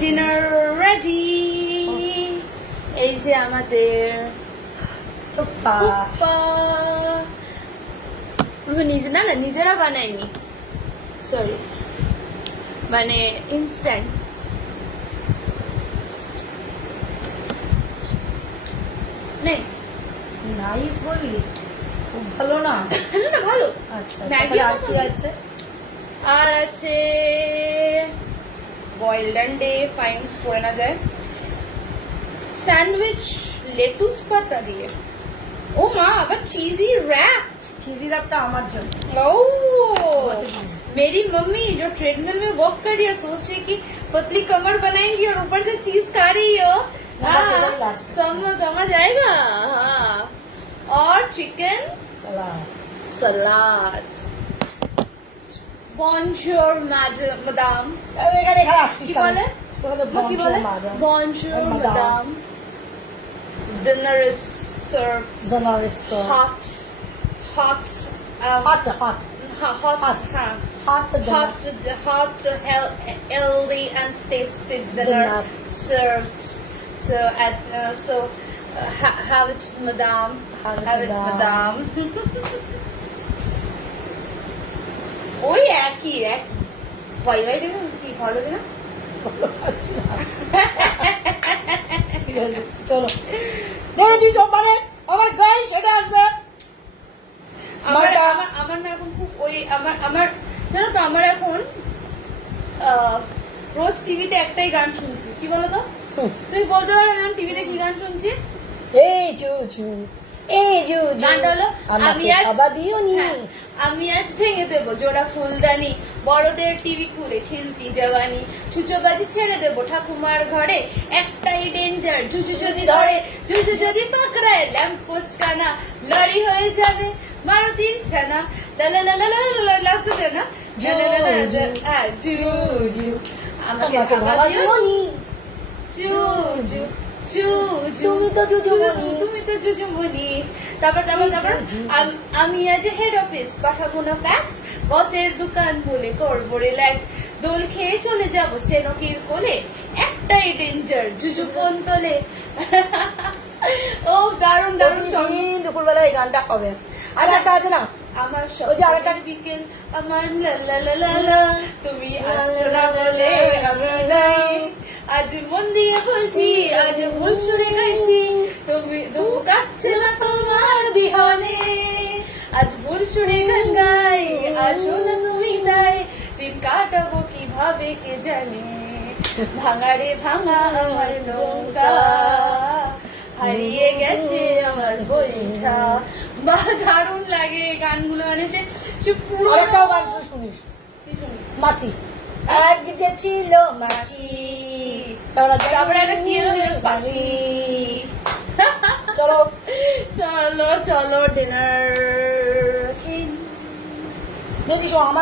Dinner ready. এই যে আমাদের নিজেরা বানাইনি, সরি, মানে ইনস্ট্যান্ট। নাইস বললি, খুব ভালো না? না ভালো। আচ্ছা, ম্যাগি আর কি আছে? আর আছে বয়েলড আন্ডে, ফাইন করে না যায়, স্যান্ডউইচ লেটুস পাতা দিয়ে। ও মা, আবার চিজি रैप। चीजी रैप तो हमारे जन। ओह, मेरी मम्मी जो ट्रेडमिल में वॉक कर रही है सोच रही कि पतली कमर बनाएंगी और ऊपर से चीज खा रही हो। समझ आएगा। हाँ, और चिकन सलाद। Bonjour madam। কি বলে? Bonjour madam। Dinner is served hot healthy and tasty dinner served. So have it madam, have it madam। ওই একই ভাই ভাই দেখুন কি ভালো না। ঠিক আছে, চলো দেখেছি সব, মানে আমার গায়ে সেটা আসবে। আমার না এখন খুব ওই আমার জানো তো, আমার এখন রোজ টিভিতে একটাই গান শুনছি। কি বলো তো? তুমি বলতে পারো আমি টিভিতে কি গান শুনছি? গানটা হলো আমি আজ ভেঙে দেবো জোড়া ফুলদানি, বড়দের টিভি খুলে খেলতি জওয়ানি, ছুচোবাজি ছেড়ে দেবো ঠাকুমার ঘরে, একটাই ডেঞ্জার ঝুঝু যদি ধরে, ঝুঝু যদি পাকড়ায় ল্যাম্প পোস্ট কানা, লড়ি হয়ে যাবে মারুতির ছানা, লাস্টে না আমাকে খাবার দিও জুজু তুমি তো জুজুমনি। তারপর আমি আজ হেড অফিস পাঠাবো না ফ্যাক্স, বসের দোকান বলে করবো রিল্যাক্স, দোল খেয়ে চলে যাবো স্টেনোকির কোলে, একটাই ডেঞ্জার জুজু ফোন তোলে। ও দারুণ দারুণ। দুপুরবেলা এই গানটা হবে। আর একটা আছে না, আমার সব বিকেল আমার লা তুমি আসছো না বলে আমি নাই, আজ মন দিয়ে বলছি আজ ভুল শুনে গেছি, তুমি কাটছে না তোমার বিহনে, আজ ভুল শুনে গান গাই আসো না তুমি তাই, দিন কাটাবো কিভাবে কে জানে, ভাঙারে ভাঙা আমার নৌকা, হারিয়ে গেছে আমার বইটা। বা দারুণ লাগে গানগুলো, মানে সে পুরো গান শুনিস? মাছি এক যে ছিল মাছি, তারপরে একটা কি পাছি। চলো চলো চলো ডিনার। দেখিস আমার